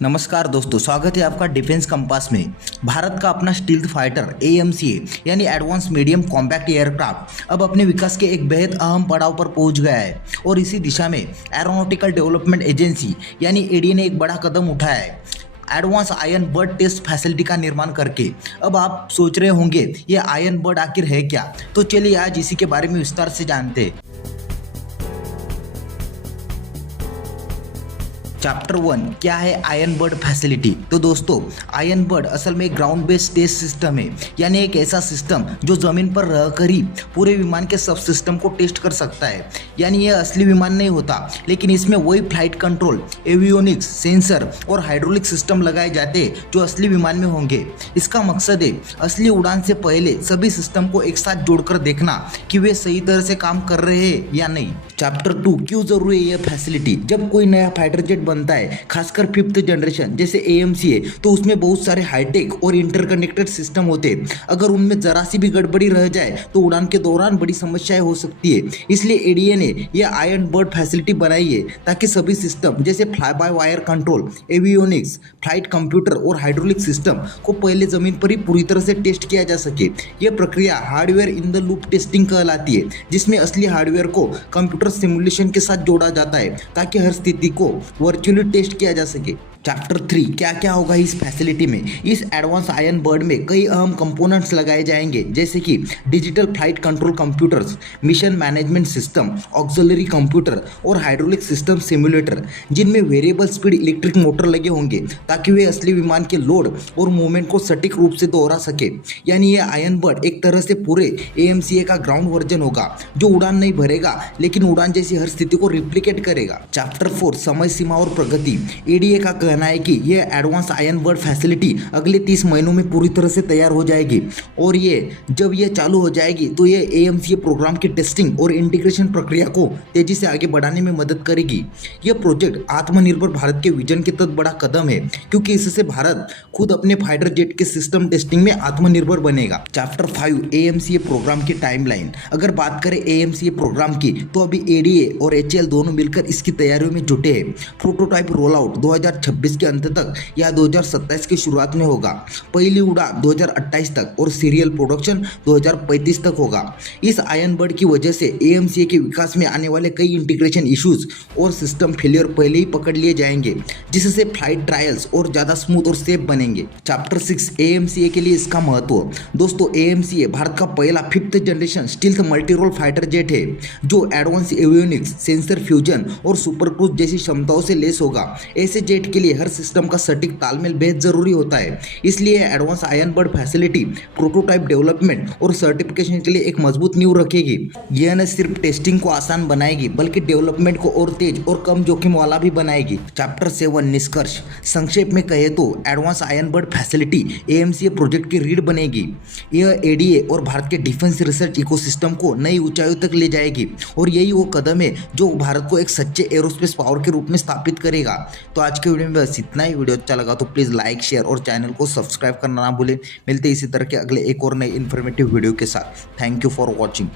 नमस्कार दोस्तों, स्वागत है आपका डिफेंस कंपास में। भारत का अपना स्टील्थ फाइटर एएमसीए यानी एडवांस मीडियम कॉम्पैक्ट एयरक्राफ्ट अब अपने विकास के एक बेहद अहम पड़ाव पर पहुंच गया है और इसी दिशा में एरोनॉटिकल डेवलपमेंट एजेंसी यानी एडीए ने एक बड़ा कदम उठाया है। Advance iron bird test facility का निर्माण करके। अब आप सोच रहे होंगे ये आयरन बर्ड आखिर है क्या, तो चलिए आज इसी के बारे में विस्तार से जानते हैं। चैप्टर 1 क्या है आयरन बर्ड फैसिलिटी। तो दोस्तों, आयरन बर्ड असल में ग्राउंड बेस्ड टेस्ट सिस्टम है, यानी एक ऐसा सिस्टम जो जमीन पर रहकर ही पूरे विमान के सब सिस्टम को टेस्ट कर सकता है। यानी यह असली विमान नहीं होता, लेकिन इसमें वही फ्लाइट कंट्रोल, एवियोनिक्स, सेंसर और हाइड्रोलिक सिस्टम लगाए जाते हैं जो असली विमान में होंगे। इसका मकसद है असली उड़ान से पहले सभी सिस्टम को एक साथ जोड़कर देखना कि वे सही तरह से काम कर रहे हैं या नहीं। चैप्टर 2 क्यों जरूरी है यह फैसिलिटी। जब कोई नया फाइटर जेट बनता है, खासकर 5th जनरेशन जैसे एएमसीए, तो उसमें बहुत सारे हाईटेक और इंटरकनेक्टेड सिस्टम होते हैं। अगर उनमें जरा सी भी गड़बड़ी रह जाए तो उड़ान के दौरान बड़ी समस्याएं हो सकती है। इसलिए एडीए ने यह आयरन बर्ड फैसिलिटी बनाई है ताकि सभी सिस्टम जैसे fly by wire control, avionics, flight computer और हाइड्रोलिक सिस्टम को पहले जमीन पर ही पूरी तरह से टेस्ट किया जा सके। यह प्रक्रिया hardware in the loop testing कहलाती है, जिसमें असली हार्डवेयर को कंप्यूटर सिमुलेशन के साथ जोड़ा जाता है ताकि हर स्थिति को वर्चुअली टेस्ट किया जा सके। चैप्टर 3 क्या क्या होगा इस फैसिलिटी में। इस एडवांस आयरन बर्ड में कई अहम कंपोनेंट्स लगाए जाएंगे, जैसे कि digital flight control computers, mission management system, auxiliary computer और हाइड्रोलिक सिस्टम सिमुलेटर, जिनमें वेरिएबल स्पीड इलेक्ट्रिक मोटर लगे होंगे ताकि वे असली विमान के लोड और मूवमेंट को सटीक रूप से दोहरा सके। यानी यह आयरन बर्ड एक तरह से पूरे एएमसीए का ग्राउंड वर्जन होगा, जो उड़ान नहीं भरेगा लेकिन उड़ान जैसी हर स्थिति को रिप्लिकेट करेगा। चैप्टर 4 समय सीमा और प्रगति। एडीए का कहना है कि यह एडवांस आयरन बर्ड फैसिलिटी अगले 30 महीनों में पूरी तरह से तैयार हो जाएगी और जब यह चालू हो जाएगी तो यह एएमसीए प्रोग्राम की टेस्टिंग और इंटीग्रेशन प्रक्रिया को तेजी से आगे बढ़ाने में मदद करेगी। यह प्रोजेक्ट आत्मनिर्भर भारत के विजन के तहत बड़ा कदम है, क्योंकि इससे भारत खुद अपने फाइटर जेट के सिस्टम टेस्टिंग में आत्मनिर्भर बनेगा। चैप्टर 5 एएमसीए प्रोग्राम की टाइमलाइन। अगर बात करें एएमसीए प्रोग्राम की, तो अभी एडीए और एचएएल दोनों मिलकर इसकी तैयारियों में जुटे हैं। प्रोटोटाइप रोल आउट 2026 के अंत तक या 2027 की शुरुआत में होगा। पहली उड़ान 2028 तक और सीरियल प्रोडक्शन 2035 तक होगा। इस आयरन बर्ड की वजह से एएमसीए के विकास में आने वाले कई इंटीग्रेशन इश्यूज और सिस्टम फेलियर पहले ही पकड़ लिए जाएंगे, जिससे फ्लाइट ट्रायल्स और ज्यादा स्मूथ और सेफ बनेंगे। चैप्टर 6 एएमसीए के लिए इसका महत्व। दोस्तों, एएमसीए भारत का पहला 5th generation stealth multi role fighter jet है, जो एडवांस एवियोनिक्स, सेंसर फ्यूजन और सुपर क्रूज जैसी क्षमताओं से लेस होगा। ऐसे जेट के लिए हर सिस्टम का सटीक तालमेल बेहद जरूरी होता है। इसलिए advance iron bird facility prototype development और सर्टिफिकेशन के लिए एक मजबूत नींव रखेगी। यह न सिर्फ टेस्टिंग को आसान बनाएगी, बल्कि डेवलपमेंट को और तेज और कम जोखिम वाला भी बनाएगी। चैप्टर 7 निष्कर्ष। संक्षेप में कहे तो advance iron bird facility AMCA project की रीढ़ बनेगी। यह एडीए और भारत के डिफेंस रिसर्च इकोसिस्टम को नई ऊंचाइयों तक ले जाएगी और यही वो कदम है जो भारत को एक सच्चे एरोस्पेस पावर के रूप में स्थापित करेगा। तो आज के वीडियो में बस इतना ही। वीडियो अच्छा लगा तो प्लीज़ लाइक, शेयर और चैनल को सब्सक्राइब करना ना भूलें। मिलते हैं इसी तरह के अगले एक और नए इन्फॉर्मेटिव वीडियो के साथ। Thank you for watching.